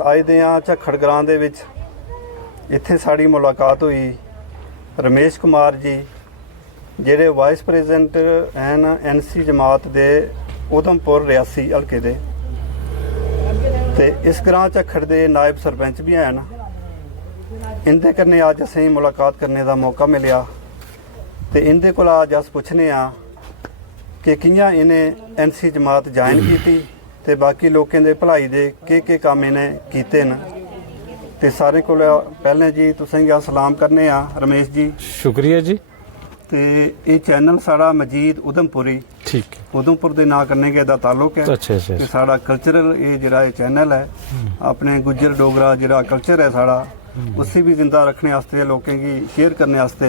ਅੱਜ ਦੇ ਆ ਝੱਖੜ ਗ੍ਰਾਂ ਦੇ ਵਿੱਚ ਇੱਥੇ ਸਾਡੀ ਮੁਲਾਕਾਤ ਹੋਈ ਰਮੇਸ਼ ਕੁਮਾਰ ਜੀ ਜਿਹੜੇ ਵਾਈਸ ਪ੍ਰੈਜ਼ੀਡੈਂਟ ਐਨ ਐਨਸੀ ਜਮਾਤ ਦੇ ਉਧਮਪੁਰ ਰਿਆਸੀ ਹਲਕੇ ਦੇ ਤੇ ਇਸ ਗ੍ਰਾਂ ਝੱਖੜ ਦੇ ਨਾਇਬ ਸਰਪੰਚ भी हैं। इनके कन्नै अज असें मुलाकात करने का मौका मिलिया तो इनके कोल अज अस पुछने कि कियां इन्हें एनसी जमात ज्वाइन की ते बाकी लोगों के भलाई दे के काम इन्हें कीते न ते सारे को पहले जी तुसें सलाम करने रमेश जी। शुक्रिया जी। तो ये चैनल साड़ा मजीद उधमपुरी ठीक उधमपुर के ना करने के दा ताल्लुक है। अच्छा अच्छा कि साड़ा कल्चरल ये जरा चैनल है अपने गुज्जर डोगरा जरा कल्चर है साड़ा उसी भी जिंदा रखने वास्ते लोगों की शेयर करने वास्ते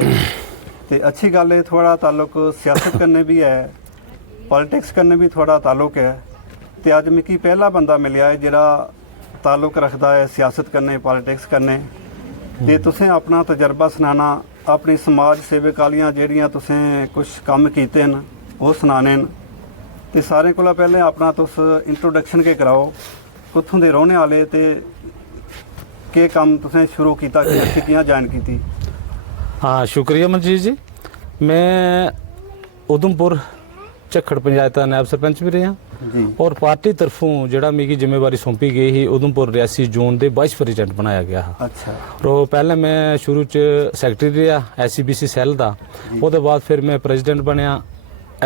ते अच्छी गल है। थोड़ा ताल्लुक सियासत करने भी है पॉलिटिक्स करने भी थोड़ा ताल्लुक है। तो अज मिगी पहला बंदा मिलया है जरा ताल्लुक रखता है सियासत करने पॉलिटिक्स करने ते तुसें अपना तजर्बा सुनाना अपनी समाज सेवक आलियां जेहड़ियां तुसें कुछ कम कीते न वो सुनाने न ते सारे कोला पहले अपना तुस इंट्रोडक्शन के कराओ कुत्थों दे रौहने वाले ते के काम तुसें शुरू किया कियां ज्वाइन की। हाँ शुक्रिया मनजीत जी। मैं उधमपुर झक्खड़ पंचायत का नायब सरपंच भी रहा और पार्टी तरफों जड़ा मिगी जिम्मेवारी सौंपी गई ही उधमपुर रियासी जोन के वाइस प्रेजिडेंट बनाया गया। अच्छा। तो पहले मैं शुरू च सैकटरी रहा SCBC सैल का उसके बाद फिर मैं प्रेजिडेंट बनया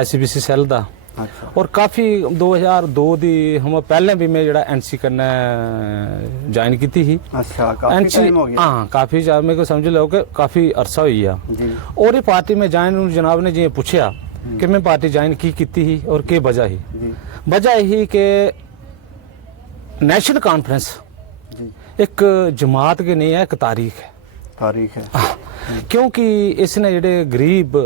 SCBC सैल का। अच्छा। और काफ़ी 2002 दी हम पहले भी मैं जड़ा NC करना ज्वाइन की थी। अच्छा काफी टाइम हो गया। हाँ काफ़ी मेरे को समझ लो कि काफ़ी अरसा हुई है और ये पार्टी में ज्वाइन जनाब ने जी पूछा कि मैं पार्टी ज्वाइन की ही और के वजह ही वजह ही कि नेशनल कॉन्फ्रेंस एक जमात के नहीं है एक तारीख है। क्योंकि इसने जेडे गरीब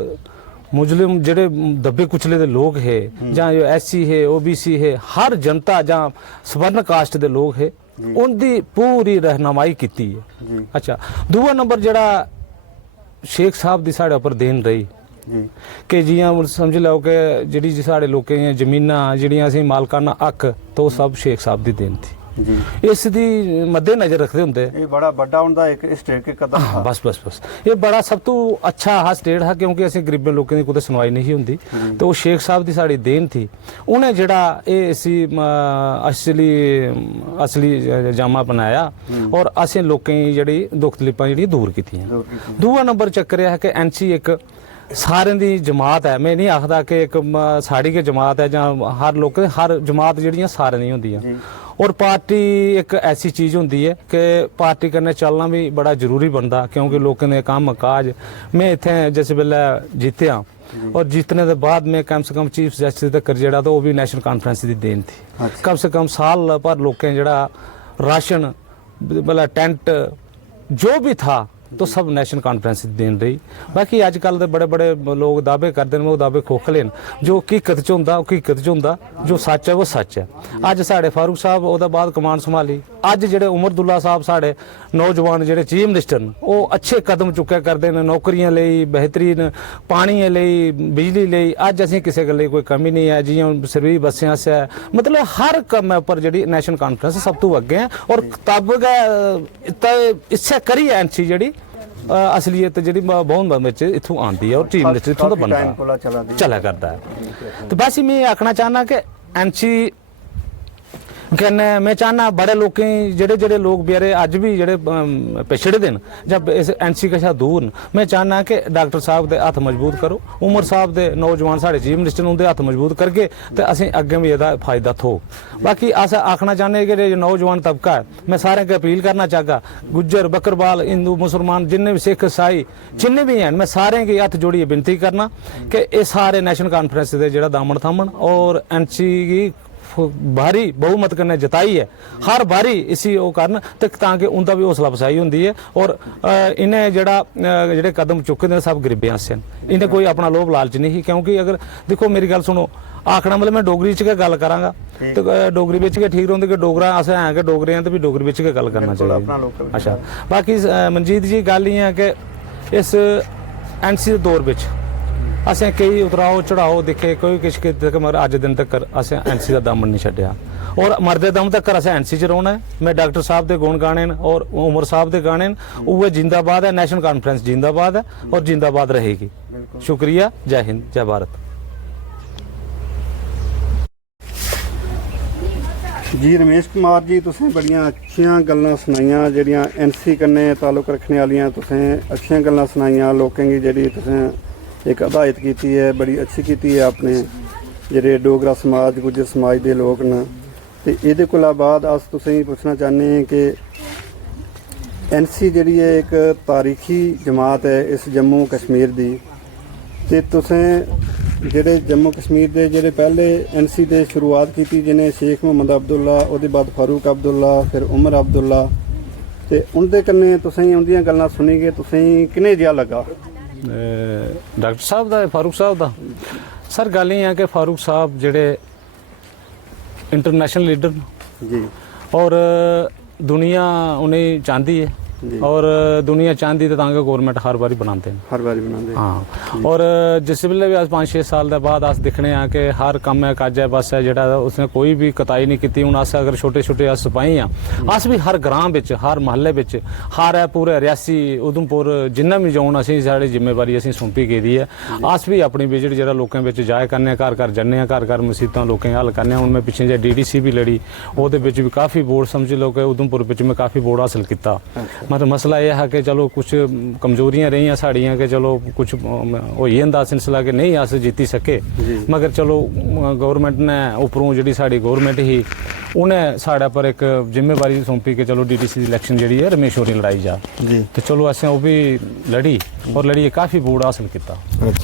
मुजलिम जेडे दबे कुचले दे लोग है जहाँ जो SC है OBC है हर जनता जहाँ स्वर्ण कास्ट दे लोग है उनकी पूरी रहनुमाई की है। अच्छा दूसरा नंबर जड़ा शेख साहब की साढ़े उपर देन रही कि जियां समझ लो कि जी साढ़े लोगों जमीना जड़ियाँ असी मालकाना हक तो सब शेख साहब की देन थी इस दी मद्देनजर रखते होंगे बड़ा बड़ा उनका एक स्टेट के कदम। हाँ बस बस बस ये बड़ा सब तो अच्छा हा स्टेट है क्योंकि असी गरीब लोगों की कुछ सुनवाई नहीं होंगी तो वो शेख साहब की साड़ी देन थी उन्हें जड़ा ये असली जामा बनाया और असें लोगों की जी दुख तकलीफां जी दूर की। दूसरा नंबर चक्कर है कि NC एक सारे दी जमात है। मैं नहीं आखदा कि एक साड़ी के जमात है जहाँ हर लोग हर जमात जड़ियाँ सारे नहीं होंगी और पार्टी एक ऐसी चीज़ होंगी है कि पार्टी कन्नै चलना भी बड़ा जरूरी बनता क्योंकि लोगों ने काम काज मैं इत्थे जिस वेले जीत्या और जीतने के बाद में कम से कम चीफ जस्टिस तक जड़ा तो वो भी नेशनल कॉन्फ्रेंस की देन थी। कम से कम साल पर लोगों जड़ा राशन मतलब टेंट जो भी था तो सब नेशनल कॉन्फ्रेंस देन रही। बाकी अजकल के बड़े बड़े लोग दावे करते हैं वो दावे खोखले जो हकीकत च होंदा हकीकत च होंदा जो सच है वो सच है। अज साढ़े फारूक साहब उसके बाद कमान संभाली अज जेडे उमर अब्दुल्ला साहब साढ़े नौजवान जेडे चीफ मिनिस्टर न वो अच्छे कदम चुक्या करते हैं नौकरियां लई बेहतरीन पानी लई बिजली लई अज असीं किसी गल्लै कोई कमी नहीं है जियां सरवी बसें आस्तै मतलब हर कम्मै उपर जेहड़ी नेशनल कॉन्फ्रेंस सब तो अग्गे है और तब गै इस्सै करियै NC जेहड़ी असलियत जी बहुमत इतों आती है और चीफ मिनिस्टर इतों का बनता चला करता है। तो बस मैं आखना चाहना कि NC कन्नै मैं चाहना बड़े लोग जेडे जेडे लोग बेचारे अज भी जेडे पिछड़े दे जब इस NC कशा दूर न मैं चाहना कि डॉक्टर साहब के हथ मजबूत करो उमर साहब के नौजवान साढ़े चीफ मिनिस्टर उनके हथ मजबूत करके तो असें अग्गें भी यदा फायदा थो। बाकी अस आखना चाहते कि जो नौजवान तबका है मैं सारे को अपील करना चाहगा गुज्जर बकरवाल हिंदू मुसलमान जिन्ने भी सिख ईसाई जिन्ने भी हैं मैं सारे की हथ जोड़िए विनती करना कि ये सारे नेशनल कॉन्फ्रेंस के जो दामन थामन और NC की भारी बहुमत करने जताई है हर बारी इसी वो करन ताकि उनका भी हौसला अफजाई होंगी है और इन्हें जड़ा जेडे कदम चुके हैं सब गरीबें आस्ते इन्हें कोई अपना लोभ लालच नहीं क्योंकि अगर देखो मेरी गल सुनो आखना मतलब मैं डोगरी च गल करांगा तो डोगरी बिच गै ठीक रौंह्दी कि डोगरा अस हैं कि डोगरे हैं तो भी डोगरी बिच गै गल करना चाहिए। अच्छा बाकी मनजीत जी गल इ'यां कि इस NC दे दौर बिच असें कई उतराव चढ़ाओ दिखे कोई किश कीते मगर अज दिन तक असें NC का दामन नहीं छड्डिया और मरदे दम तक असें एनसी च रौहना है। मैं डॉक्टर साहब के गुण गाने न और उमर साहब के गाने न उहे जिंदाबाद है। नेशनल कॉन्फ्रेंस जिंदाबाद है और जिंदाबाद रहेगी। शुक्रिया। जय हिंद, जय भारत। जी रमेश कुमार जी, तुसें बड़ियां अच्छियां गल्लां सुनाइयां जेह्ड़ियां एनसी कन्नै ताल्लुक रखने आह्लियां। तुसें अच्छियां गल्लां सुनाइयां लोकें गी, जेह्ड़ी तुसें एक हदायत कीती है बड़ी अच्छी कीती है अपने जेह्ड़े डोगरा समाज गुज्जर समाज दे लोक न। ते एह्दे कोला बाद अस तुसें गी पुच्छना चाहने कि एनसी जेह्ड़ी है एक तारीखी जमात है इस जम्मू कश्मीर दी। ते तुसें जेह्ड़े जम्मू कश्मीर दे जेह्ड़े पैह्ले एनसी दे शुरुआत कीती, जिन्हें शेख मोहम्मद अब्दुल्ला, ओह्दे बाद फारूक अब्दुल्ला, फिर उमर अब्दुल्ला, ते उं'दे कन्नै तुसें उं'दियां गल्लां सुनी के तुसें किनें जेहा लग्गा? डॉक्टर साहब दा, फारूक साहब दा सर गल एह् है कि फारूक साहब जेह्ड़े इंटरनेशनल लीडर न जी, और दुनिया उन्हें चाहती है और दुनिया चाहती तो तां गौरमेंट हर बारी बनाते हैं, हर बारी बनाते हाँ। और जिस वेले भी अस 5-6 साल के बाद अस दिखने कि हर कम है काज है बस है जेह्ड़ा उसने कोई भी कताई नहीं की। हूँ अस अगर छोटे छोटे अस सिपाही हाँ, अस भी हर ग्रां बिच हर महल्ले बिच हर है पूरे रियासी उधमपुर जिन्ना भी जोन असी साढ़ी जिम्मेवारी असी सौंपी गेदी है। अस भी अपनी विजिट जेह्ड़ा लोकें बिच जाए करने, घर घर जन्ने, घर घर मुसीबतां लोकें हल करने। हूँ मैं पिछे जे DDC भी लड़ी ओहदे बिच भी काफ़ी वोट समझी लो कि उधमपुर बिच मैं काफ़ी वोट हासिल किया। मतलब मसला यह है कि चलो कुछ कमजोरियां रही साड़ियां कि चलो कुछ हो जंदा सिलसिला कि नहीं अस जीती सके, मगर चलो गौरमेंट ने उपरों जी साड़ी गौरमेंट ही उन्हें साढ़े पर एक जिम्मेवारी सौंपी कि चलो DDC की इलैक्शन जी है रमेश होरी लड़ाई जा। तो चलो असें वो भी लड़ी और लड़िए काफ़ी वोट हासिल किया।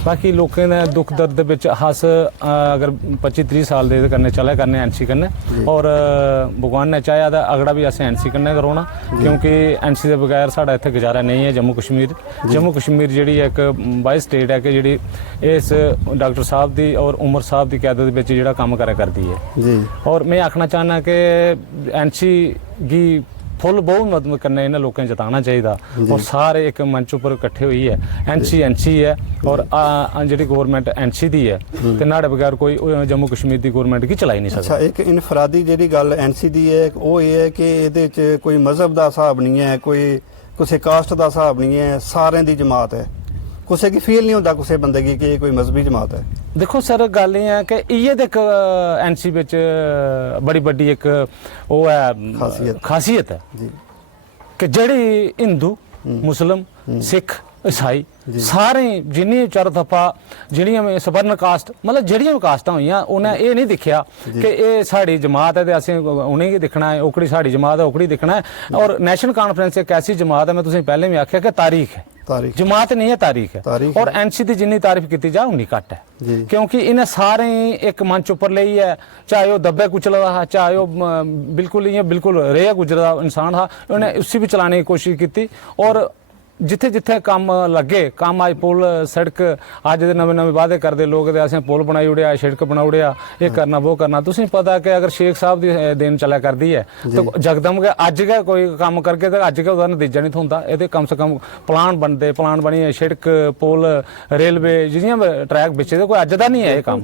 बाकी लोगों ने दुख दर्द बिच अस अगर 25-30 साल दे कन्नै चले करने NC कन्नै, और भगवान ने चाहेआ तो अगड़ा भी असें NC कन्नै करोना, क्योंकि NC के बगैर साढ़ा इत्थे गुजारा नहीं है। जम्मू कश्मीर जी एक बाई स्टेट है कि जी इस डॉक्टर साहब की और उमर साहब की क्यादत में जो काम करा करती है। और मैं आखना चाहना कि NC की फुल बहुत मदद करने इन्हें लोगों जताना चाहिए और सारे एक मंच पर इकट्ठे हुई है। NC है और जी गौरमेंट NC दी है तो नाड़े बगैर कोई जम्मू कश्मीर की गौरमेंट की चलाई नहीं सकता। अच्छा, एक इनफरादी जी गल NC दी है वो ये है कि ये कोई मजहब का हिसाब नहीं है, कोई किसी कास्ट का हिसाब नहीं है, सारे की जमात है। किसी की फील नहीं होता किसी बंदे की कि कोई मजहबी जमात है। देखो सर गल ये है कि इये एक NC बिच बड़ी बड़ी एक वो है खासियत है कि जड़ी हिंदू मुस्लिम सिख ईसाई सारे जिन्नी चारों दफा जिहड़ियां सवर्ण कास्ट मतलब जिहड़ियां भी कास्टां होईयां उन्हें ये नहीं दिखिया कि ये साड़ी जमात है तो असें उनेंगी दिखना है, ओकड़ी साड़ी जमात है ओकड़ी दिखना है। और नेशनल कॉन्फ्रेंस एक ऐसी जमात है, मैं तुसें पहले भी आख्या कि तारीख है, जमात नहीं है तारीख है। और NC की जिन्नी तारीफ की जाए उन्नी घट है, क्योंकि इन्हें सारे एक मंच उपर ली है, चाहे वह दब्बे कुचले का चाहे वह बिल्कुल इं बिल्कुल रेहा गुजरा इंसान था, उन्हें उसी भी चलाने की कोशिश की। और जिथे जिथे काम लगे काम अज पुल सड़क अज दे नवे नवे वादे करते लोग असें पुल बनाई उड़िया सड़क बना उड़िया ये करना वो करना। तुसें पता कि अगर शेख साहब की देन चला करती है तो जकदम गै अज गै कोई काम करके तो अज गै उसका नतीजा नहीं थोंदा। ये कम से कम प्लान बनते प्लान बनिए सड़क पुल रेलवे जियां ट्रैक बिछे तो कोई अज का नहीं है ये काम,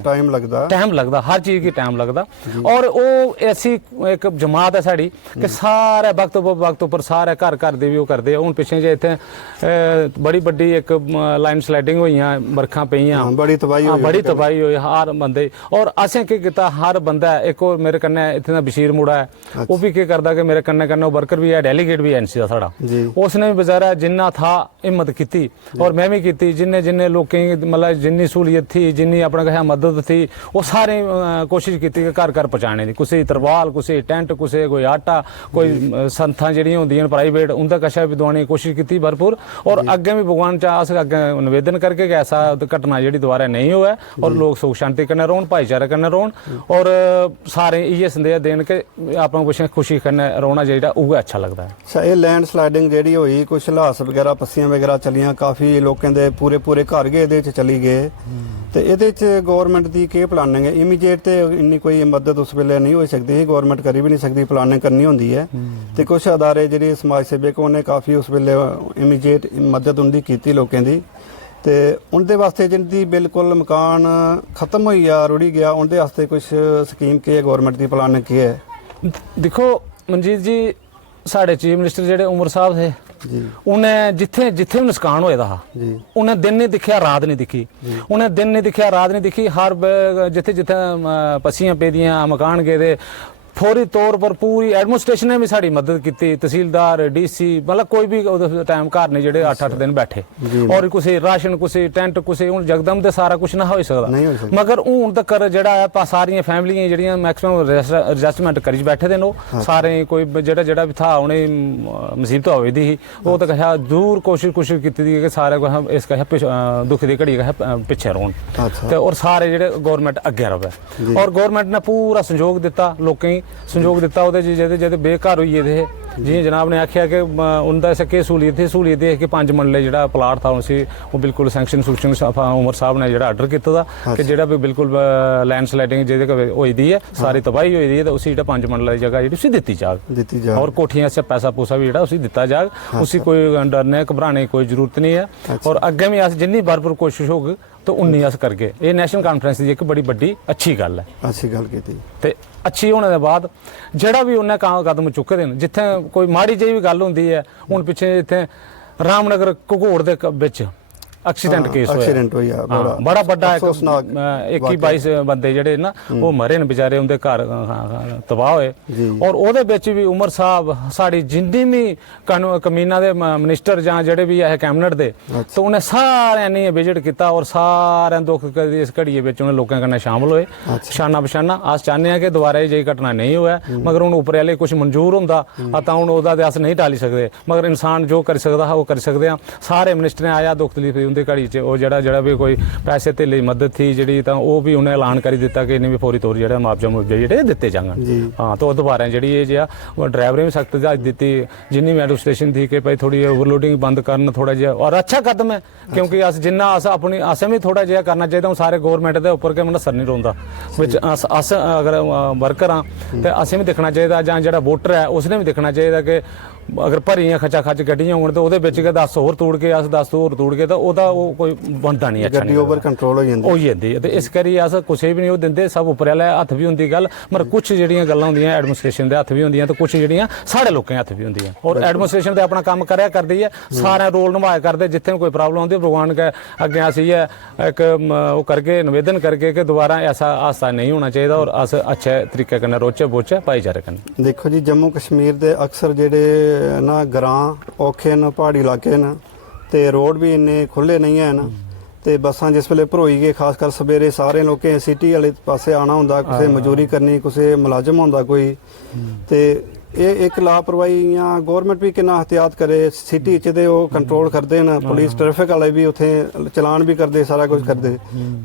टाइम लगता हर चीज़ की टाइम लगता। और वो ऐसी एक जमात है साड़ी कि सारे वक्त उपर सारे घर घर दे भी वो करते। हूँ पिछे जे इतने बड़ी बड़ी एक लाइन स्लाइडिंग हुई बरखा पेइयां बड़ी तबाही हुई हर बंदे। और असें के किया हर बंदा एक और मेरे कन्ने इतने बशीर मुड़ा है वो भी क्या करता कि मेरे कन्ने कन्ने वर्कर भी है डेलीगेट भी है NC का साड़ा, उसने भी बेचारा जिन्ना था हिम्मत की और मैं भी की जिन्ने जिन्ने लोगों मतलब जिन्नी सहूलियत थी जिन्नी अपने कहा मदद थी वो सारे कोशिश की घर घर पहुँचाने की। कुछ तरपाल कुछ टेंट कुछ कोई आटा कोई संथा जड़ियाँ होंदियां प्राइवेट उनका कशा भी दवाने की कोशिश की भरपूर। और अगे भी भगवान चाह अस अगे निवेदन करके कि ऐसा घटना जी दोबारा नहीं हो और लोग सुख शांति कन्नै रोहन भाईचारे कन्नै रोहन और सारे इयै संदेश देन के अपने कुछ खुशी कन्नै रोना जेह्ड़ा उ'ऐ अच्छा लगता है। अच्छा, ये लैंड स्लाइडिंग जी हुई कुछ ल्हास वगैरह पस्सियां वगैरह चलियां काफ़ी लोगों के पूरे पूरे घर गए ये चली गए तो ये गौरमेंट की केह् प्लानिंग है? इमीडिएट तो इन्नी कोई मदद उस वेले नहीं हो सकती, गौरमेंट करी भी नहीं सकती, प्लानिंग करनी होंदी है। तो कुछ अदारे जी समाज सेवक उन्हें काफ़ी उस वेले इमीडिएट मदद उनकी की लोगों की। तो उनके वास्ते जिनकी बिल्कुल मकान खत्म हो गया रुड़ी गया उनके वास्ते कुछ स्कीम के गौरमेंट की प्लानिंग की है? देखो मनजीत जी साढ़े चीफ मिनिस्टर जेह्ड़े उमर साहब थे जी उन्हें जिथे जिथे भी नुकसान होए दा हा जी उन्हें दिन नहीं दिखिया रात नहीं दिखी उन्हें दिन नहीं दिखिया रात नहीं दिखी हर जिथे जिथे पस्सियां पेदियां मकान गेदे फौरी तौर पर पूरी एडमिनिस्ट्रेशन ने भी साड़ी मदद की तहसीलदार डीसी मतलब कोई भी टाइम घर ने जेह्ड़े 8-8 दिन बैठे और कुछ राशन कुछ टेंट कुछ हूँ जगदम ते सारा कुछ ना हो सकता मगर हूँ तक जेह्ड़ा है सारियां फैमिलियां जेह्ड़ियां मैक्सिमम एडजस्टमेंट करी बैठे दे न सारे कोई जेह्ड़ा भी था उ'नें मुसीबत होई दी ही ओह् ते कशा दूर कोशिश कीती दी कि सारे इस कशा दुख दी घड़ी कशा पिच्छे रौह्न ते और सारे जेह्ड़े गौरमेंट अग्गें रवै और गौरमेंट ने पूरा संयोग दित्ता लोकें गी संयोग दिता ओह्दे जेह्दे बेघर होई गेदे हे जियां जनाब ने आख्या कि उंदा ऐसा केह् सहूलियत ही कि 5 मरले जेह्ड़ा प्लाट था उसी वो बिल्कुल सैंक्शन उमर साहब ने जेह्ड़ा आर्डर कीता दा कि जेह्ड़ा भी बिल्कुल लैंडस्लाइडिंग जेह्दे होई दी है सारी तबाही होई दी है ते उसी जेह्ड़ा 5 मरले दी जगह जेह्ड़ी उसी दित्ती जाग और कोठियां से पैसा पूसा भी जेह्ड़ा उसी दित्ता जाग उसी कोई डरने घबराने की कोई जरूरत नहीं है और अग्गें भी अस जिन्नी भरपूर कोशिश होग तो उन्नी अस करगे ये नेशनल कॉन्फ्रेंस की एक बड़ी बड्डी अच्छी गल है अच्छी गल कीती ते अच्छी होने के बाद जेह्ड़ा भी उन्हें कदम चुके दे जिथे कोई माड़ी जेही भी गल होंदी है हुण पिछे इत्थे रामनगर घघोड़ दे बिच एक्सीडेंट केस होया बड़ा बड़ा 21-22 बंदे जेह्ड़े ना वो मरे न बेचारे उंदे घर तबाह होए और ओह्दे बिच भी उमर साहब साड़ी जिन्नी भी कमीना दे मिनिस्टर जां जेह्ड़े भी है कैबिनेट दे तो उन्हें सारे ने विजिट किया और सारे दुख इस घड़िये बिच उन्हें लोकें कन्नै शामिल होए शाना बशाना अस चाहने हैं कि दोबारा एह् जेही घटना नहीं होऐ मगर हुण उप्पर आह्ले कुछ मंजूर होंदा तां हुण ओह्दा ते अस नहीं टाली सकदे मगर इंसान जो करी सकदा हा ओह् करी सकदे आं सारे मिनिस्टरें आया दुख तकलीफ घड़ी च वो जेह्ड़ा भी कोई पैसे धेले मदद थी जेह्ड़ी तां ओह् भी उन्हें ऐलान करी दित्ता कि इन्हें भी फौरी तौर जेह्ड़ा मुआवजा जेह्ड़े दित्ते जाङन हाँ तो दोबारा जेह्ड़ी एह् जेहा ड्राइवरें भी सख्त हिदायत दित्ती जिन्नी भी एडमिनिस्ट्रेशन थी कि भाई थोड़ी ओवरलोडिंग बंद करन थोड़ा जिहा और अच्छा कदम है क्योंकि अस जिन्ना अस अपनी असें भी थोड़ा जिहा करना चाहिदा हूँ सारे गौरमेंट दे उप्पर के मनसर नहीं रौंह्दा बिच अस अगर वर्कर हाँ ते असें भी दिक्खना चाहिदा जां जेह्ड़ा वोटर है उसने भी दिक्खना चाहिदा कि अगर भरियां खचा खच गड्डियां होन ते ओह्दे बिच गै 10 होर तोड़ के अस 10 होर तोड़ के तां ओह्दा ओह् कोई बनदा नहीं अच्छा गड्डी ओवर कंट्रोल होई जंदी ते इस करियै अस कुसै भी नहीं ओह् दिंदे सब उप्पर आह्ले हत्थ भी होंदी गल्ल मगर कुछ जेह्ड़ियां गल्लां होंदियां एडमिनिस्ट्रेशन दे हत्थ भी होंदियां ते कुछ जेह्ड़ियां साढ़े लोकें हत्थ भी होंदियां और एडमिनिस्ट्रेशन ते अपना कम्म करया करदी है सारे रोल निभाया करदे जित्थे कोई प्रॉब्लम होंदी भगवान के अग्गें अस इयै इक ओह् करगे निवेदन करगे कि दोबारा ऐसा हादसा नहीं होना चाहिए और अस अच्छे तरीके कन्नै रोचै बोचै भाईचारे कन्नै देखो जी जम्मू कश्मीर दे अक्सर जेह्ड़े ना ग्रां औखे न प्हाड़ी इलाके न ते रोड भी इन्ने खुले नहीं हैन ते बसां जिस वेले भरोई गे खासकर सवेरे सारे लोकें सिटी वाले पासे आना होंदा कुसै मजूरी करनी कुसै मुलाजम होंदा कोई ते ਇਹ ਇੱਕ ਲਾਪਰਵਾਹੀ ਜਾਂ ਗਵਰਨਮੈਂਟ ਵੀ ਕਿੰਨਾ ਇhtiyat ਕਰੇ ਸਿਟੀ ਚ ਦੇ ਉਹ ਕੰਟਰੋਲ ਕਰਦੇ ਨੇ ਪੁਲਿਸ ਟ੍ਰੈਫਿਕ ਵਾਲੇ ਵੀ ਉੱਥੇ ਚਲਾਨ ਵੀ ਕਰਦੇ ਸਾਰਾ ਕੁਝ ਕਰਦੇ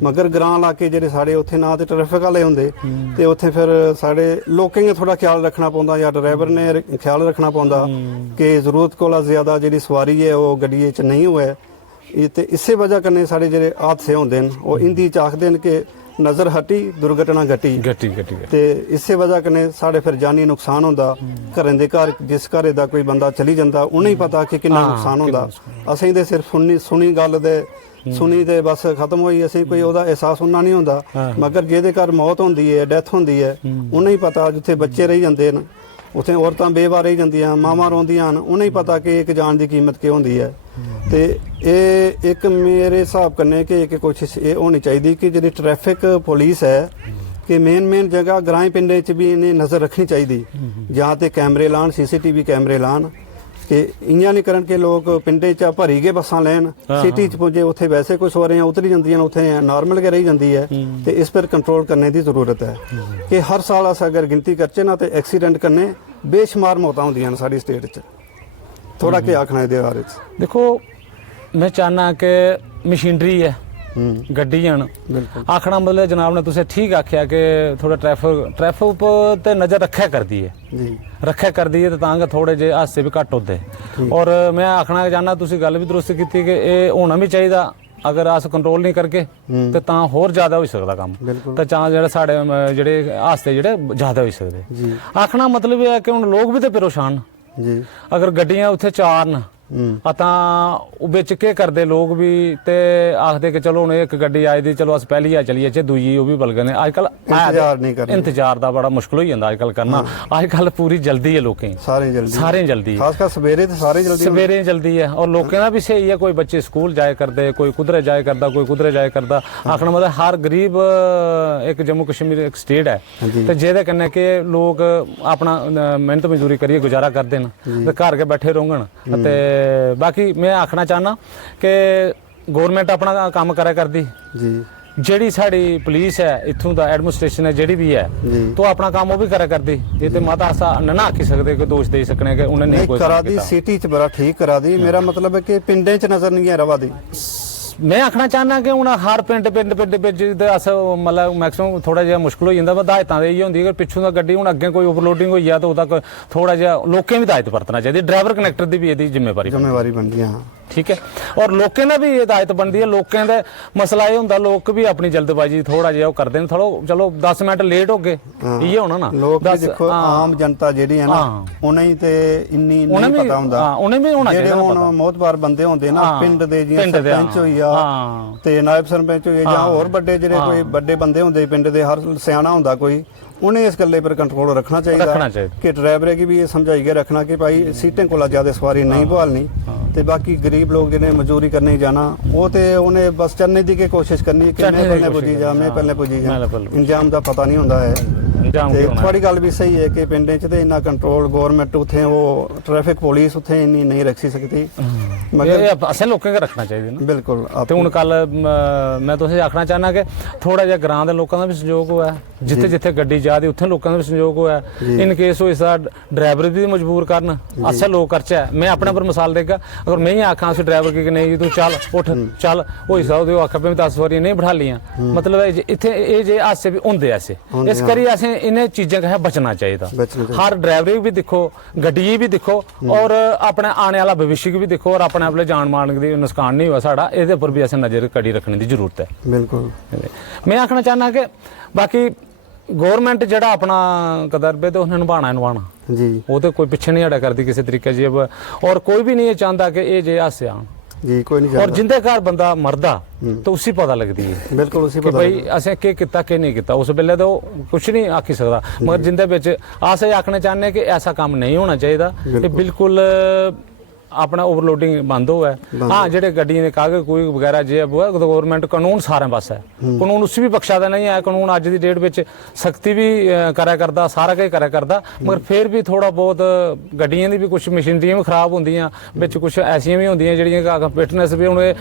ਮਗਰ ਗ੍ਰਾਂ ਇਲਾਕੇ ਜਿਹੜੇ ਸਾਡੇ ਉੱਥੇ ਨਾ ਤੇ ਟ੍ਰੈਫਿਕ ਵਾਲੇ ਹੁੰਦੇ ਤੇ ਉੱਥੇ ਫਿਰ ਸਾਡੇ ਲੋਕਾਂ ਨੇ ਥੋੜਾ ਖਿਆਲ ਰੱਖਣਾ ਪੈਂਦਾ ਜਾਂ ਡਰਾਈਵਰ ਨੇ ਖਿਆਲ ਰੱਖਣਾ ਪੈਂਦਾ ਕਿ ਜ਼ਰੂਰਤ ਕੋਲੋਂ ਜ਼ਿਆਦਾ ਜਿਹੜੀ ਸਵਾਰੀ ਹੈ ਉਹ ਗੱਡੀ 'ਚ ਨਹੀਂ ਹੋਵੇ ਤੇ ਇਸੇ ਵਜ੍ਹਾ ਕਰਨੇ ਸਾਡੇ ਜਿਹੜੇ ਹਾਦਸੇ ਹੁੰਦੇ ਨੇ ਉਹ ਇੰਦੀ ਚ ਆਖਦੇ ਨੇ ਕਿ नजर हटी दुर्घटना घटी ते इसे वजह कन्नै साढ़े फिर जानी नुकसान होंदा घरें दे घर जिस घरे दा कोई बंदा चली जांदा उन्हें पता कि किन्ना नुकसान होंदा असें ते सिर्फ सुनी गल दे सुनी ते बस खत्म होई असें कोई ओहदा एहसास उन्ना नहीं होंदा मगर जेदे घर मौत होंदी है डेथ होंदी है उन्हें पता जिथे बच्चे रही जांदे न उत्थे औरतां बेवार रही जांदियां मावां रोंदियां न उन्हें पता कि एक जान की कीमत क्या होंदी है ਤੇ ਇਹ ਇੱਕ ਮੇਰੇ ਹਿਸਾਬ ਕਰਨੇ ਕਿ ਇੱਕ ਕੋਸ਼ਿਸ਼ ਇਹ ਹੋਣੀ ਚਾਹੀਦੀ ਕਿ ਜਿਹੜੀ ਟ੍ਰੈਫਿਕ ਪੁਲਿਸ ਹੈ ਕਿ ਮੇਨ ਜਗ੍ਹਾ ਗ੍ਰਾਂਈ ਪਿੰਡੇ 'ਚ ਵੀ ਇਹਨੇ ਨਜ਼ਰ ਰੱਖਣੀ ਚਾਹੀਦੀ ਜਾਂ ਤੇ ਕੈਮਰੇ ਲਾਣ ਸੀਸੀਟੀਵੀ ਕੈਮਰੇ ਲਾਣ ਕਿ ਇੰਨਾ ਨਹੀਂ ਕਰਨ ਕਿ ਲੋਕ ਪਿੰਡੇ 'ਚ ਭਰੀ ਕੇ ਬੱਸਾਂ ਲੈਣ ਸਿਟੀ 'ਚ ਪੁੱਜੇ ਉੱਥੇ ਵੈਸੇ ਕੋਈ ਸਵਾਰੀਆਂ ਉਤਰੀ ਜਾਂਦੀਆਂ ਨੇ ਉੱਥੇ ਨਾਰਮਲ ਕੇ ਰਹੀ ਜਾਂਦੀ ਹੈ ਤੇ ਇਸ ਪਰ ਕੰਟਰੋਲ ਕਰਨੇ ਦੀ ਜ਼ਰੂਰਤ ਹੈ ਕਿ ਹਰ ਸਾਲ ਅਸ ਅਗਰ ਗਿਣਤੀ ਕਰਚੇ ਨਾ ਤੇ ਐਕਸੀਡੈਂਟ ਕਰਨੇ ਬੇਸ਼ੁਮਾਰ ਮੌਤਾਂ ਹੁੰਦੀਆਂ ਨੇ ਸਾਡੀ ਸਟੇਟ 'ਚ थोड़ा क्या आखना है बारे देखो मैं चाहना कि मशीनरी है गड्डियां आखना मतलब जनाब ने तुसें ठीक आख्या कि थोड़ा ट्रैफिक ते नज़र रखा करदी है रखा करदी है तां गै थोड़े जे हादसे भी घट्ट होंदे और मैं आखना चाहना तुसीं गल भी दुरुस्त कीती कि एह् होना भी चाहिदा अगर अस कंट्रोल नहीं करगे तो तां होर ज़्यादा होई सकदा कम्म ते तां जेह्ड़े साढ़े जेह्ड़े हादसे जेह्ड़े ज़्यादा होई सकदे आखना मतलब एह् है कि हुण लोग भी ते परेशान जी अगर गड्डियां उत्थे चार न ਆ ਤਾਂ ਉਹ ਵਿੱਚ ਕੀ ਕਰਦੇ ਲੋਕ ਵੀ ਤੇ ਆਖਦੇ ਕਿ ਚਲੋ ਹੁਣ ਇੱਕ ਗੱਡੀ ਆਈ ਦੀ ਚਲੋ ਅਸ ਪਹਿਲੀ ਆ ਚਲੀਏ ਚ ਦੂਜੀ ਉਹ ਵੀ ਬਲਗਦੇ ਨੇ ਅੱਜ ਕੱਲ ਇੰਤਜ਼ਾਰ ਨਹੀਂ ਕਰਨਾ, ਇੰਤਜ਼ਾਰ ਦਾ ਬੜਾ ਮੁਸ਼ਕਲ ਹੋ ਜਾਂਦਾ ਅੱਜ ਕੱਲ ਕਰਨਾ। ਅੱਜ ਕੱਲ ਪੂਰੀ ਜਲਦੀ ਹੈ ਲੋਕਾਂ ਸਾਰੇ ਜਲਦੀ ਹੈ ਖਾਸ ਕਰ ਸਵੇਰੇ ਤੇ ਸਾਰੇ ਜਲਦੀ ਹੈ ਔਰ ਲੋਕਾਂ ਦਾ ਵੀ ਸਹੀ ਹੈ। ਕੋਈ ਬੱਚੇ ਸਕੂਲ ਜਾਏ ਕਰਦੇ, ਕੋਈ ਕੁਦਰੇ ਜਾਏ ਕਰਦਾ, ਕੋਈ ਕੁਦਰੇ ਜਾਏ ਕਰਦਾ। ਆਖਣਾ ਮਤਲਬ ਹਰ ਗਰੀਬ ਇੱਕ ਜੰਮੂ ਕਸ਼ਮੀਰ ਇੱਕ ਸਟੇਟ ਹੈ ਤੇ ਜਿਹਦੇ ਕन्ने ਕਿ ਲੋਕ ਆਪਣਾ ਮਿਹਨਤ ਮਜ਼ਦੂਰੀ ਕਰੀਏ ਗੁਜ਼ਾਰਾ ਕਰਦੇ ਨੇ ਤੇ ਘਰ ਕੇ ਬੈਠੇ ਰਹਣ। ਤੇ ਬਾਕੀ ਮੈਂ ਆਖਣਾ ਚਾਹਨਾ ਕਿ ਗਵਰਨਮੈਂਟ ਆਪਣਾ ਕੰਮ ਕਰਿਆ ਕਰਦੀ ਜੀ। ਜਿਹੜੀ ਸਾਡੀ ਪੁਲਿਸ ਹੈ ਇਥੋਂ ਦਾ ਐਡਮਿਨਿਸਟ੍ਰੇਸ਼ਨ ਹੈ ਜਿਹੜੀ ਵੀ ਹੈ ਤੋ ਆਪਣਾ ਕੰਮ ਉਹ ਵੀ ਕਰਿਆ ਕਰਦੀ। ਇਹ ਤੇ ਮਾਤਾ ਆਸਾ ਨਾ ਆਖੀ ਸਕਦੇ ਕਿ ਦੋਸ਼ ਦੇ ਸਕਣੇ ਕਿ ਉਹਨੇ ਨਹੀਂ ਕੋਈ ਕਰਾ ਦੀ। ਸਿਟੀ ਚ ਬੜਾ ਠੀਕ ਕਰਾ ਦੀ। ਮੇਰਾ ਮਤਲਬ ਹੈ ਕਿ ਪਿੰਡਾਂ ਚ ਨਜ਼ਰ ਨਹੀਂ ਆ ਰਵਾ ਦੀ। ਮੈਂ ਆਖਣਾ ਚਾਹਨਾ ਕਿ ਹੁਣ ਹਰ ਪਿੰਡ ਵਿੱਚ ਅਸ ਮਤਲਬ ਮੈਕਸਿਮਮ ਥੋੜਾ ਜਿਹਾ ਮੁਸ਼ਕਲ ਹੋ ਜਾਂਦਾ। ਹਦਾਇਤਾਂ ਦੇ ਇਹ ਹੁੰਦੀ ਕਿ ਪਿੱਛੋਂ ਦਾ ਗੱਡੀ ਹੁਣ ਅੱਗੇ ਕੋਈ ਓਵਰਲੋਡਿੰਗ ਹੋਈ ਆ ਤਾਂ ਉਹਦਾ ਥੋੜਾ ਜਿਹਾ ਲੋਕਾਂ ਵੀ ਹਦਾਇਤ ਵਰਤਣਾ ਚਾਹੀਦੀ। ਡਰਾਈਵਰ ਕਨੈਕਟਰ ਦੀ ਵੀ ਇਹਦੀ ਜ਼ਿੰਮੇਵਾਰੀ ਬਣਦੀ ਹੈ। ਠੀਕ ਹੈ ਔਰ ਲੋਕਾਂ ਦਾ ਵੀ ਹਦਾਇਤ ਬਣਦੀ ਹੈ। ਲੋਕਾਂ ਦਾ ਮਸਲਾ ਇਹ ਹੁੰਦਾ ਲੋਕ ਵੀ ਆਪਣੀ ਜਲਦਬਾਜ਼ੀ ਥੋੜਾ ਜਿਹਾ ਉਹ ਕਰਦੇ ਨੇ। ਚਲੋ 10 ਮਿੰਟ ਲੇਟ ਹੋ ਗਏ ਇਹ ਹੋਣਾ ਨਾ। ਲੋਕ ਵੀ ਦੇਖੋ ਆਮ ਜਨਤਾ ਜਿਹੜੀ ਹੈ ਨਾ ਉਹਨਾਂ ਹੀ ਤੇ ਇੰਨੀ ਨਹੀਂ ਪਤਾ ਹੁੰਦਾ। ਉਹਨੇ ਵੀ ਹੋਣਾ ਚਾਹੀਦਾ। ਜਿਹੜੇ ਹੁਣ ਮੋਤਬਾਰ ਬੰਦੇ ਹੁੰਦੇ ਨਾ ਪਿੰਡ ਦੇ ਜਿਵੇਂ ਸਰਪੰਚ ਹੋਈ ਆ ਤੇ ਨਾਇਬ ਸਰਪੰਚ ਹੋਈ ਜਾਂ ਹੋਰ ਵੱਡੇ ਜਿਹੜੇ ਕੋਈ ਵੱਡੇ ਬੰਦੇ ਹੁੰਦੇ ਪਿੰਡ ਦੇ, ਹਰ ਸਿਆਣਾ ਹੁੰਦਾ ਕੋਈ, उन्हें इस गल पर कंट्रोल रखना चाहिए कि ड्राइवर की भी ये समझाई के रखना कि भाई सीटें को ज्यादा सवारी नहीं बहालनी। ते बाकी गरीब लोग जिन्हें मजदूरी करने जाना वो तो उन्हें बस चलने दी कोशिश करनी कि मैं पहले पुजी जा, मैं पहले पुजी जा। इंजाम का पता नहीं होता है। थोड़ी गल भी सही है कि पिंड च इन्ना कंट्रोल गवर्नमेंट उत्थे वो ट्रैफिक पुलिस उत्थे इन्नी नहीं रख सकती, मगर असें लोकें रखना चाहिए ना। बिल्कुल। ते हुण कल मैं तुसें आखना चाहना कि थोड़ा जिहा ग्रां दे लोकां दा भी सहयोग होया, जिथे जिथे गड्डी जा दी उत्थे लोकां दा भी सहयोग होया। इन केस होई सा ड्राइवर भी मजबूर करन, असें लोग करचै। मैं अपने पर मिसाल देगा, अगर मैं ही आखां उस ड्राइवर की कि नहीं तू चल उठ चल होई सा ओदे आखा पे 10 सवारियां नहीं बिठा लियां, मतलब इत्थे ये जे हादसे भी होंदे ऐसे। इस करी असें इन्हें चीजें का बचना चाहिए। हर ड्राइवर भी दिखो, गड्डी भी दिखो और अपने आने वाला भविष्य भी दिखो और अपने अपने जान मान की नुकसान नहीं हुआ साड़ा, ये पर भी असें नजर कड़ी रखने की जरूरत है। बिल्कुल। मैं आखना चाहना कि बाकी गवर्नमेंट जड़ा अपना कदरबे तो उन्हें निभाना जी, वो तो कोई पिछे नहीं हटा करती किसी तरीके से। और कोई भी नहीं चाहता कि ये जे हादसे आन जी, कोई नहीं। और जिंदे घर बंदा मरदा तो उसी पता लगती है। बिल्कुल उसी पता भाई असें के किता के नहीं किता, उस वेले तो कुछ नहीं आखी सकता। मगर जिंदे बिच अस आखना चाहने कि ऐसा काम नहीं होना चाहिए। बिल्कुल अपना ओवरलोडिंग बंद हो है। हाँ जेडे गड्डियां दे कागज कोई वगैरह जे गवर्नमेंट कानून सारे पास है, कानून उसी भी बख्शादा नहीं है। कानून अज दी डेट विच सख्ती भी करा करदा, सारा कुछ करा करदा, मगर फिर भी थोड़ा बहुत गड्डियां दी भी कुछ मशीनरियां भी खराब होंदियां, विच कुछ ऐसियां भी होंदियां जेहड़ियां फिटनेस भी हुण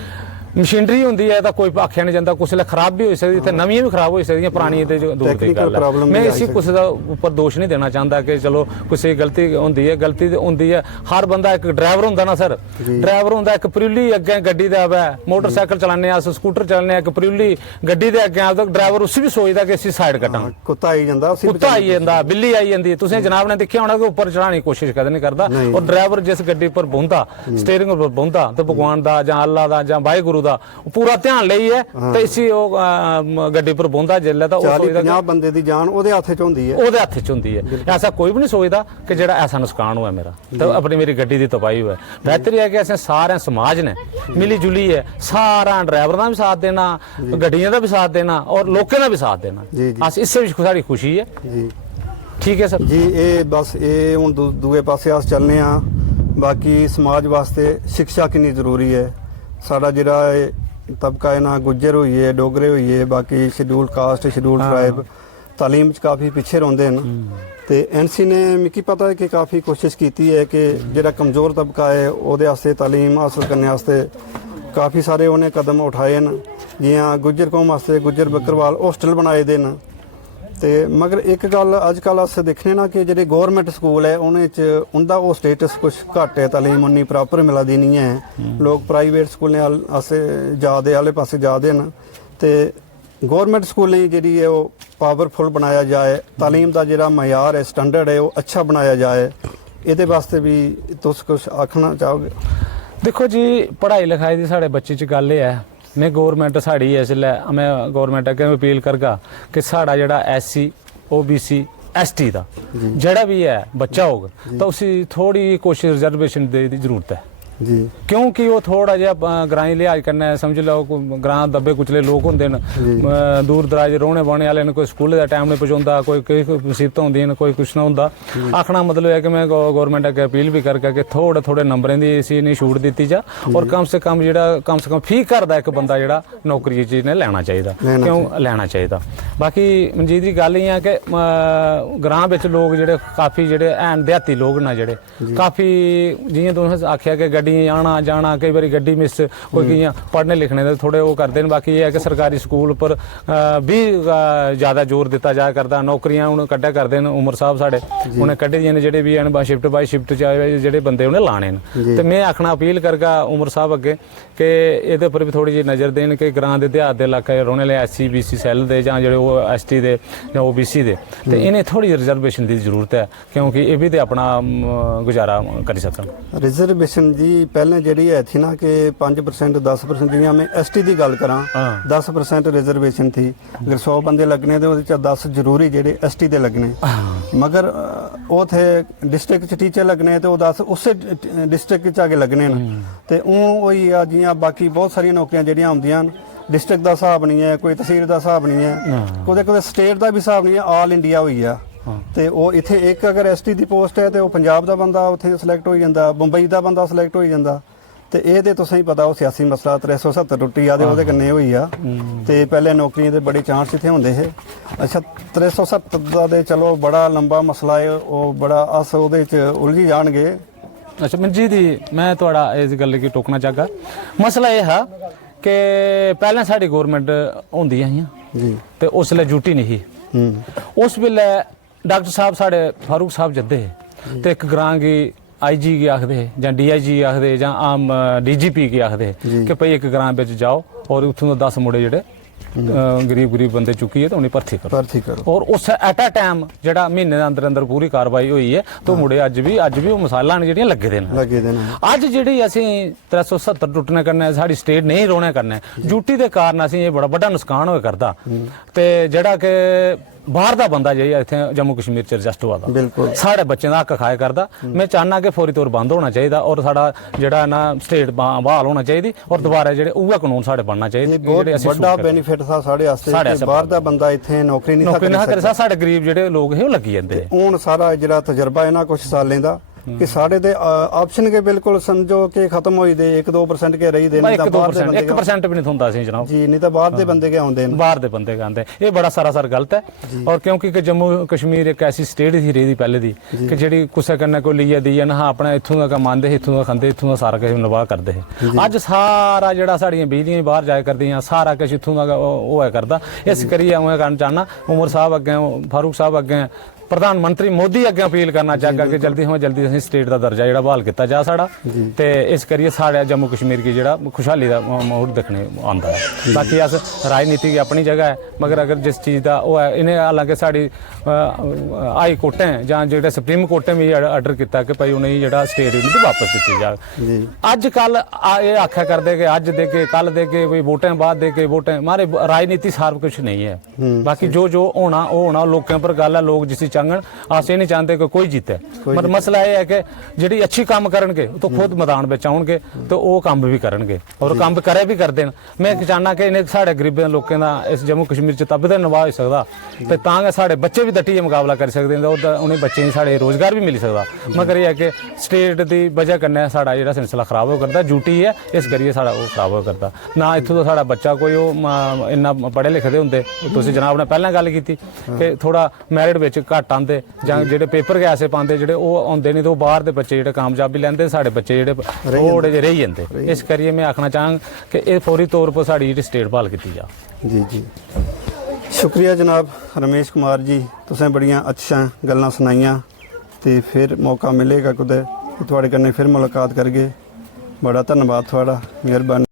मशीनरी होंदी है तो कोई आख्या नहीं जाता, कुछ खराब भी हो सकती है, नवी भी खराब हो सकती है, पुरानी तो दूर की गल है। मैं इसी कुछ का उपर दोष नहीं देना चाहता कि चलो कुछ गलती होंदी है, गलती होंदी है। हर बंदा एक ड्राइवर होंदा ना सर, ड्राइवर होंदा एक प्रिउली अगे गड्डी दे आवे, मोटरसाइकिल चलाने अस स्कूटर चलाने एक प्रिउली गड्डी दे अगे आवे, ड्राइवर उसी भी सोचदा कि असीं साइड कट्टां, कुत्ता आई जांदा, बिल्ली आई जांदी। तुसीं जनाब ने देखिया होना कि उपर चढ़ाने की कोशिश कदे नहीं करदा। और ड्राइवर जिस गड्डी पर बौंदा, स्टीयरिंग पर बौंदा तो भगवान दा जां अल्लाह दा जां वाहिगुरू दा पूरा ध्यान लईए ते इसी गड्डी पर बौंदा जिल्ले तां 40-50 बंदे दी जान ओदे हत्थ च हुंदी है, ओदे हत्थ च हुंदी है। ऐसा कोई भी नहीं सोचदा कि जेड़ा ऐसा नुकसान होया मेरा तो अपनी मेरी गड्डी दी तबाही होया। बेहतर है कि असें सारे समाज ने मिली जुली है सारा ड्राइवर दा भी साथ देना, गड्डियां दा भी साथ देना और लोकें दा भी साथ देना। अस इससे भी साडी खुशी है जी। ठीक है सर जी। ये बस ये हुण दूए पासे अस चलने आ। बाकी समाज वास्ते शिक्षा कितनी जरूरी है। साडा जिहड़ा तबका है ना गुज्जर होइए, डोगरे होइए, बाकी शेड्यूल कास्ट, शेड्यूल ट्राइब तालीम च काफ़ी पिछे रौंदे न। ते एनसी ने मिकी पता है कि काफ़ी कोशिश की है कि जिहड़ा कमज़ोर तबका है ओहदे आस्ते तालीम हासिल करने आस्ते काफ़ी सारे उन्हें कदम उठाए न। जियां गुज्जर कौम आस्ते गुज्जर बकरवाल हॉस्टल बनाए दे न। ते मगर एक गल अजकल अस दिक्खने ना कि जेह्ड़े गौरमेंट स्कूल है उन्हें च उंदा वो स्टेटस कुछ घट्ट है, तालीम उन्नी प्रॉपर मिला दी नहीं है। लोग प्राइवेट स्कूलें आस्ते जा दे आले पासे जा दे न। ते गौरमेंट स्कूलें जेह्ड़ी है वो पावरफुल बनाया जाए, तालीम का जेह्ड़ा मयार है स्टैंडर्ड है वो अच्छा बनाया जाए। इहदे वास्ते भी तुस कुछ आखना चाहोगे? देखो जी पढ़ाई लिखाई दी साढ़े बच्चे च गल है, मैं गौरमेंट साड़ी इसलै मैं गौरमेंट अग्गे अपील करगा कि साड़ा जेह्ड़ा SC OBC ST दा जेह्ड़ा भी है बच्चा होग तो उसी थोड़ी कोशिश रिजर्वेशन दी जरूरत है। ਜੀ ਕਿਉਂਕਿ ਉਹ ਥੋੜਾ ਜਿਹਾ ਗ੍ਰਾਈ ਲਿਹਾਜ਼ ਕਰਨਾ, ਸਮਝ ਲਓ ਗ੍ਰਾਂ ਦੱਬੇ ਕੁਚਲੇ ਲੋਕ ਹੁੰਦੇ ਨੇ, ਦੂਰ ਦਰਾਜ ਰੋਣੇ ਬਾਣੇ ਵਾਲੇ ਨੇ, ਕੋਈ ਸਕੂਲ ਦਾ ਟਾਈਮ ਨਹੀਂ ਪਹੁੰਚਾਉਂਦਾ, ਕੋਈ ਮੁਸੀਬਤਾਂ ਹੁੰਦੀਆਂ ਨੇ, ਕੋਈ ਕੁਛ ਨਾ ਹੁੰਦਾ। ਆਖਣਾ ਮਤਲਬ ਹੈ ਕਿ ਮੈਂ ਗਵਰਨਮੈਂਟ ਅੱਗੇ ਅਪੀਲ ਵੀ ਕਰਕੇ ਥੋੜੇ ਨੰਬਰਾਂ ਦੀ ਅਸੀਂ ਨਹੀਂ ਛੂਟ ਦਿੱਤੀ ਜਾ, ਔਰ ਕਮ ਸੇ ਕਮ ਫੀ ਘਰ ਦਾ ਇੱਕ ਬੰਦਾ ਜਿਹੜਾ ਨੌਕਰੀ ਚੀਜ਼ ਨੇ ਲੈਣਾ ਚਾਹੀਦਾ, ਕਿਉਂ ਲੈਣਾ ਚਾਹੀਦਾ। ਬਾਕੀ ਮਨਜੀਤ ਦੀ ਗੱਲ ਇਹ ਹੈ ਕਿ ਗ੍ਰਾਂ ਵਿੱਚ ਲੋਕ ਜਿਹੜੇ ਕਾਫੀ ਜਿਹੜੇ ਐਨ ਦਿਹਾਤੀ ਲੋਕ ਨੇ, ਜਿਹੜੇ ਕਾਫੀ ਜਿਵੇਂ ਤੁਸੀਂ ਆਖਿਆ ਕਿ ਗੱਡੀਆਂ ਆਣਾ ਜਾਣਾ, ਕਈ ਵਾਰੀ ਗੱਡੀ ਮਿਸ ਕੋਈ ਗਈਆਂ, ਪੜ੍ਹਨੇ ਲਿਖਣੇ ਦੇ ਥੋੜੇ ਉਹ ਕਰਦੇ ਨੇ। ਬਾਕੀ ਇਹ ਹੈ ਕਿ ਸਰਕਾਰੀ ਸਕੂਲ ਉੱਪਰ ਵੀ ਜ਼ਿਆਦਾ ਜ਼ੋਰ ਦਿੱਤਾ ਜਾ ਕਰਦਾ, ਨੌਕਰੀਆਂ ਹੁਣ ਕੱਢਿਆ ਕਰਦੇ ਨੇ। ਉਮਰ ਸਾਹਿਬ ਸਾਡੇ ਉਹਨੇ ਕੱਢੇ ਦੀਆਂ ਨੇ, ਜਿਹੜੇ ਵੀ ਹਨ ਸ਼ਿਫਟ ਬਾਈ ਸ਼ਿਫਟ ਜਿਹੜੇ ਬੰਦੇ ਉਹਨੇ ਲਾਣੇ ਨੇ। ਤੇ ਮੈਂ ਆਖਣਾ ਅਪੀਲ ਕਰਗਾ ਉਮਰ ਸਾਹਿਬ ਅੱਗੇ ਕਿ ਇਹਦੇ ਉੱਪਰ ਵੀ ਥੋੜੀ ਜਿਹੀ ਨਜ਼ਰ ਦੇਣ ਕਿ ਗ੍ਰਾਂ ਦੇ ਦਿਹਾਤ ਦੇ ਇਲਾਕੇ ਰੋਣੇ ਵਾਲੇ SC BC ਸੈੱਲ ਦੇ ਜਾਂ ਜਿਹੜੇ ਉਹ ST ਦੇ ਜਾਂ OBC ਦੇ, ਤੇ ਇਹਨੇ ਥੋੜੀ ਰਿਜ਼ਰਵੇਸ਼ਨ ਦੀ ਜ਼ਰੂਰਤ ਹੈ, ਕਿਉਂਕਿ ਇਹ ਵੀ ਤੇ ਆਪਣਾ ਗੁਜ਼ਾਰਾ ਕਰ ਸਕਣ। ਰਿਜ਼ਰਵੇਸ਼ਨ ਜੀ ਪਹਿਲਾਂ ਜਿਹੜੀ ਹੈ ਥੀ ਨਾ ਕਿ 5% 10% ਜਿਵੇਂ ਮੈਂ ST ਦੀ ਗੱਲ ਕਰਾਂ 10% ਰਿਜ਼ਰਵੇਸ਼ਨ थी। अगर 100 बंदे लगने तो 10 जरूरी जेडे ST दे लगने, मगर वो थे डिस्ट्रिक्ट टीचर लगने तो 10 उससे डिस्ट्रिक्ट च आगे लगने ते वही जियां बाकी बहुत सारी नौकरियां जेहड़ियां आउंदियां डिस्ट्रिक्ट का हिसाब नहीं है, कोई तहसील का हिसाब नहीं है, कोई स्टेट का भी हिसाब नहीं है, ऑल इंडिया हुई है। ਤੇ ਉਹ ਇੱਥੇ ਇੱਕ ਅਗਰ ST ਦੀ ਪੋਸਟ ਹੈ ਤੇ ਉਹ ਪੰਜਾਬ ਦਾ ਬੰਦਾ ਉੱਥੇ ਸਿਲੈਕਟ ਹੋ ਜਾਂਦਾ, ਬੰਬਈ ਦਾ ਬੰਦਾ ਸਿਲੈਕਟ ਹੋ ਜਾਂਦਾ। ਤੇ ਇਹ ਤੇ ਤੁਸੀਂ ਪਤਾ ਉਹ ਸਿਆਸੀ ਮਸਲਾ 370 ਟੁੱਟੀ ਆ ਤੇ ਉਹਦੇ ਕੰਨੇ ਹੋਈ ਆ। ਤੇ ਪਹਿਲੇ ਨੌਕਰੀਆਂ ਦੇ ਬੜੇ ਚਾਂਸ ਇੱਥੇ ਹੁੰਦੇ ਹੈ। ਅੱਛਾ 370 ਦਾ ਤੇ ਚਲੋ ਬੜਾ ਲੰਬਾ ਮਸਲਾ ਹੈ, ਉਹ ਬੜਾ ਅਸ ਉਹਦੇ ਚ ਉਲਝੀ ਜਾਣਗੇ। ਅੱਛਾ ਮਨਜੀਤ ਜੀ, ਮੈਂ ਤੁਹਾਡਾ ਇਸ ਗੱਲ ਕੀ ਟੋਕਣਾ ਚਾਹਾਂਗਾ। ਮਸਲਾ ਇਹ ਹੈ ਕਿ ਪਹਿਲਾਂ ਸਾਡੀ ਗਵਰਨਮੈਂਟ ਹੁੰਦੀ ਆਈਆਂ ਜੀ ਤੇ ਉਸ ਵੇਲੇ ਡਿਊਟੀ ਨਹੀਂ ਸੀ। ਉਸ ਵੇਲੇ ਡਾਕਟਰ ਸਾਹਿਬ ਸਾਡੇ ਫਾਰੂਕ ਸਾਹਿਬ ਜੱਦੇ ਤੇ ਇੱਕ ਗ੍ਰਾਂ की IG की आखदे ਜਾਂ DIG आखदे ਜਾਂ ਆਮ DGP की आखदे ਕਿ ਭਈ ਇੱਕ ਗ੍ਰਾਂ ਵਿੱਚ ਜਾਓ ਔਰ ਉੱਥੋਂ 10 ਮੁੰਡੇ ਜਿਹੜੇ ਗਰੀਬ ਬੰਦੇ ਚੁੱਕੀ ਹੈ ਤਾਂ ਉਹਨੇ ਭਰਤੀ ਕਰੋ ਔਰ ਉਸ ਐਟ ਅ ਟਾਈਮ ਜਿਹੜਾ ਮਹੀਨੇ ਦੇ ਅੰਦਰ ਪੂਰੀ ਕਾਰਵਾਈ ਹੋਈ ਹੈ ਤਾਂ ਮੁੰਡੇ ਅੱਜ ਵੀ ਉਹ ਮਸਾਲਾਂ ਨੇ ਜਿਹੜੀਆਂ ਲੱਗੇ ਦੇ ਨੇ। ਅੱਜ ਜਿਹੜੀ ਅਸੀਂ 370 ਟੁੱਟਣੇ ਕਰਨਾ, ਸਾਡੀ ਸਟੇਟ ਨਹੀਂ ਰੋਣਾ ਕਰਨਾ, ਡਿਊਟੀ ਦੇ ਕਾਰਨ ਅਸੀਂ ਇਹ ਬੜਾ ਵੱਡਾ ਨੁਕਸਾਨ ਹੋਇਆ ਕਰਦਾ। ਤੇ ਜਿਹੜਾ ਕਿ ਬਾਹਰ ਦਾ ਬੰਦਾ ਜਿਹੜਾ ਇੱਥੇ ਜੰਮੂ ਕਸ਼ਮੀਰ ਚ ਐਡਜਸਟ ਹੋਆ ਦਾ ਸਾਡੇ ਬੱਚਿਆਂ ਦਾ ਹੱਕ ਖਾਇਆ ਕਰਦਾ। ਮੈਂ ਚਾਹਨਾ ਕਿ ਫੌਰੀ ਤੌਰ ਬੰਦ ਹੋਣਾ ਚਾਹੀਦਾ ਔਰ ਸਾਡਾ ਜਿਹੜਾ ਨਾ ਸਟੇਟ ਬਹਾਲ ਹੋਣਾ ਚਾਹੀਦੀ ਔਰ ਦੁਬਾਰਾ ਜਿਹੜੇ ਉਹ ਕਾਨੂੰਨ ਸਾਡੇ ਬਣਨਾ ਚਾਹੀਦੇ। ਜਿਹੜੇ ਅਸੀਂ ਵੱਡਾ ਬੈਨੀਫਿਟ ਸਾ ਸਾਡੇ ਵਾਸਤੇ ਬਾਹਰ ਦਾ ਬੰਦਾ ਇੱਥੇ ਨੌਕਰੀ ਨਹੀਂ ਸਕਦਾ, ਸਾਡੇ ਗਰੀਬ ਜਿਹੜੇ ਲੋਕ ਹੈ ਉਹ ਲੱਗੀ ਜਾਂਦੇ। ਹੁਣ ਸਾਰਾ ਜਿਹੜਾ ਤਜਰਬਾ ਇਹਨਾਂ ਕੁਝ ਸਾਲਾਂ ਦਾ कि साढ़े ते ऑप्शन के बिल्कुल समझो कि खत्म होई दे 1-2% के रही दे, 1% भी नहीं हुंदा सी जनाब जी, नहीं तो बाहर दे बंदे के आउंदे ने, बाहर दे बंदे के आंदे। ये बड़ा सरासर गलत है। और क्योंकि कि जम्मू कश्मीर एक ऐसी स्टेट थी रही पहले दी कि जेडी कुछ करने को लिया दी ना अपना इत्थों दा कमांदे, इत्थों दा खांदे, इत्थों दा सारा कुछ निवाह करदे है। अज सारा जेड़ा साडियां बिजलियां बाहर जाया करदियां, सारा कुछ इत्थों दा होया करदा। इस करियै मैं कहना चाहना उमर साहब अगे, फारूक साहब अगे, प्रधानमंत्री मोदी अगे अपील करना चाहगा कि जल्दी असीं स्टेट का दर्जा जिहड़ा बहाल किया जा साड़ा ते इस करिए साढ़े जम्मू कश्मीर की जिहड़ा खुशहाली का मोड़ दिखने आंदा है। बाकी अस राजनीति की अपनी जगह है, मगर अगर जिस चीज़ का वो है इन्हें हालांकि साड़ी हाई कोर्टें जां जिहड़े सुप्रीम कोर्टें भी आर्डर किया कि भाई उन्हें जिहड़ा स्टेट यूनिटी वापस दी जाए। अज कल ये आख्या करदे कि अज दे के कल दे के भी वोटें बाद दे के वोटें, मारे राजनीति सारा कुछ नहीं है। बाकी जो होना वो होना लोगों पर गल है, लोग जिस अस ये नहीं चाहते कि कोई जीते, मतलब मसला यह है कि जिहड़ी अच्छी काम करनगे तो खुद मैदान में आउणगे तो वो काम भी करनगे और काम करे भी करते हैं। मैं चाहना कि इन्हें साढ़े गरीबों लोगों का इस जम्मू कश्मीर च तब तो निवाह हो सकता तो तां साढ़े बच्चे भी डटिए मुकाबला कर सकते हैं, उन्हें बच्चों की साढ़े रोजगार भी मिल सकता। मगर यह है कि स्टेट की वजह कन्नै साढ़ा जिहड़ा सिलसिला खराब हो करता, ड्यूटी है इस करिए साढ़ा वो खराब हो करता ना। इत्थों तो साढ़ा बच्चा कोई इन्ना पढ़े लिखे दे हुंदे, तुसीं जनाब ने पहलां गल कीती कि थोड़ा मैरिट विच घट आंदे ਜਾਂ ਜਿਹੜੇ ਪੇਪਰ ਕੇ ਐਸੇ ਪਾਉਂਦੇ ਜਿਹੜੇ ਉਹ ਆਉਂਦੇ ਨਹੀਂ ਤੇ ਉਹ ਬਾਹਰ ਦੇ ਬੱਚੇ ਜਿਹੜੇ ਕਾਮਯਾਬੀ ਲੈਂਦੇ, ਸਾਡੇ ਬੱਚੇ ਜਿਹੜੇ ਥੋੜੇ ਜਿਹੇ ਰਹੀ ਜਾਂਦੇ। ਇਸ ਕਰੀਏ ਮੈਂ ਆਖਣਾ ਚਾਹਾਂ ਕਿ ਇਹ ਫੌਰੀ ਤੌਰ 'ਤੇ ਸਾਡੀ ਜਿਹੜੀ ਸਟੇਟ ਬਹਾਲ ਕੀਤੀ ਜਾ। ਜੀ ਸ਼ੁਕਰੀਆ ਜਨਾਬ ਰਮੇਸ਼ ਕੁਮਾਰ ਜੀ, ਤੁਸੀਂ ਬੜੀਆਂ ਅੱਛੀਆਂ ਗੱਲਾਂ ਸੁਣਾਈਆਂ ਤੇ ਫਿਰ ਮੌਕਾ ਮਿਲੇਗਾ ਕਦੇ ਤੁਹਾਡੇ ਕन्नै ਫਿਰ ਮੁਲਾਕਾਤ ਕਰਗੇ। ਬੜਾ ਧੰਨਵਾਦ ਤੁਹਾਡਾ, ਮਿਹਰਬਾਨੀ।